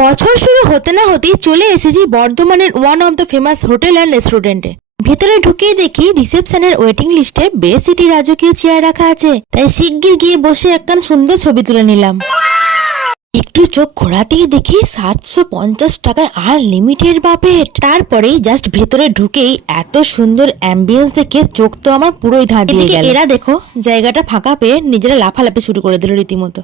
বছর শুরু হতে না হতেই চলে এসেছি বর্ধমানের one of the famous hotel and রেস্টুরেন্টে। ভেতরে ঢুকেই দেখি রিসেপশনের ওয়েটিং লিস্টে বেস্ট সিটি রাজকীয় চেয়ার রাখা আছে, তাই শিগগির গিয়ে বসে একখান সুন্দর ছবি তুলে নিলাম। একটু চোখ ঘোরাতেই দেখি 750 টাকায় আনলিমিটেড বাফেট। তারপরেই জাস্ট ভেতরে ঢুকেই এত সুন্দর অ্যাম্বিয়েন্স দেখে চোখ তো আমার পুরোই ধাঁধিয়ে গেল। এরা দেখো জায়গাটা ফাঁকা পেয়ে নিজেরা লাফালাফি শুরু করে দিল রীতিমতো।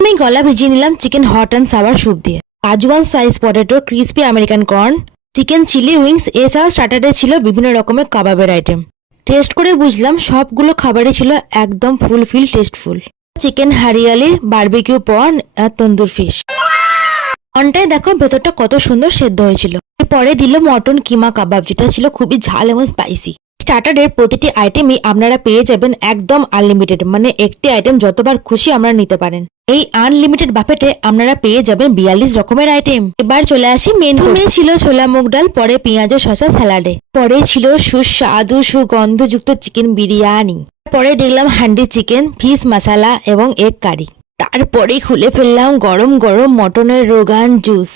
আমি গলা ভিজিয়ে নিলাম chicken hot and sour soup দিয়ে, Cajun slice potato, crispy American corn, chicken chilli wings, এছাড়াও স্টার্টারে ছিল বিভিন্ন রকমের কাবাবের আইটেম। টেস্ট করে বুঝলাম সবগুলো খাবারই ছিল একদম fulfil tasteful. Chicken hariyali, barbecue prawn আর তন্দুর ফিশ। কর্নটায় দেখো ভেতরটা কত সুন্দর সেদ্ধ হয়েছিল। এরপরে দিল মটন কিমা কাবাব, যেটা ছিল খুবই ঝাল এবং স্পাইসি। স্টার্টারের প্রতিটি আইটেমই আপনারা পেয়ে যাবেন একদম আনলিমিটেড, মানে একটি আইটেম যতবার খুশি আপনারা নিতে পারেন। এই আনলিমিটেড বাফেটে আপনারা পেয়ে যাবেন 42 রকমের আইটেম। এবার চলে আসি মেন কোর্সে। ছিল ছোলা মুগ ডাল, পরে পেঁয়াজ ও শসা স্যালাডে, পরে ছিল সুস্বাদু সুগন্ধযুক্ত চিকেন বিরিয়ানি, পরে দেখলাম হান্ডি চিকেন, ফিশ মশালা এবং এগ কারি। তারপরেই খুলে ফেললাম গরম গরম মটনের রোগান জুস।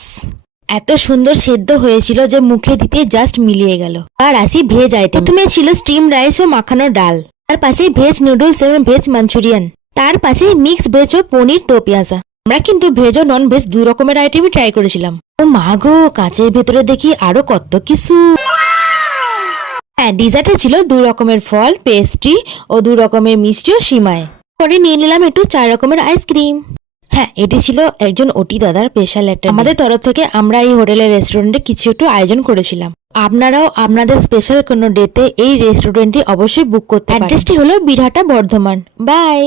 এত সুন্দর সেদ্ধ হয়েছিল যে মুখে দিতে জাস্ট মিলিয়ে গেল। আর আসি ভেজ আইটেম। প্রথমে ছিল স্টিম রাইস ও মাখানো ডাল, তার পাশে ভেজ নুডলস এবং ভেজ মাঞ্চুরিয়ান, তার পাশে মিক্স ভেজ ও পনির দো পেঁয়াজা। আমরা কিন্তু ভেজ ও নন ভেজ 2 রকমের আইটেমই ট্রাই করেছিলাম। ও মা গো, কাঁচের ভেতরে দেখি আরো কত কিছু। হ্যাঁ, ডিজার্টে ছিল 2 রকমের ফল, পেস্ট্রি ও 2 রকমের মিষ্টি ও সিমাই। পরে নিয়ে নিলাম একটু 4 রকমের আইসক্রিম। হ্যাঁ, এটি ছিল একজন ওটি দাদার স্পেশাল একটা। আমাদের তরফ থেকে আমরা এই হোটেলের রেস্টুরেন্টে কিছু একটু আয়োজন করেছিলাম। আপনারাও আপনাদের স্পেশাল কোনো ডেতে এই রেস্টুরেন্টটি অবশ্যই বুক করতে পারেন। অ্যাড্রেসটি হলো বীরহাটা, বর্ধমান। বাই।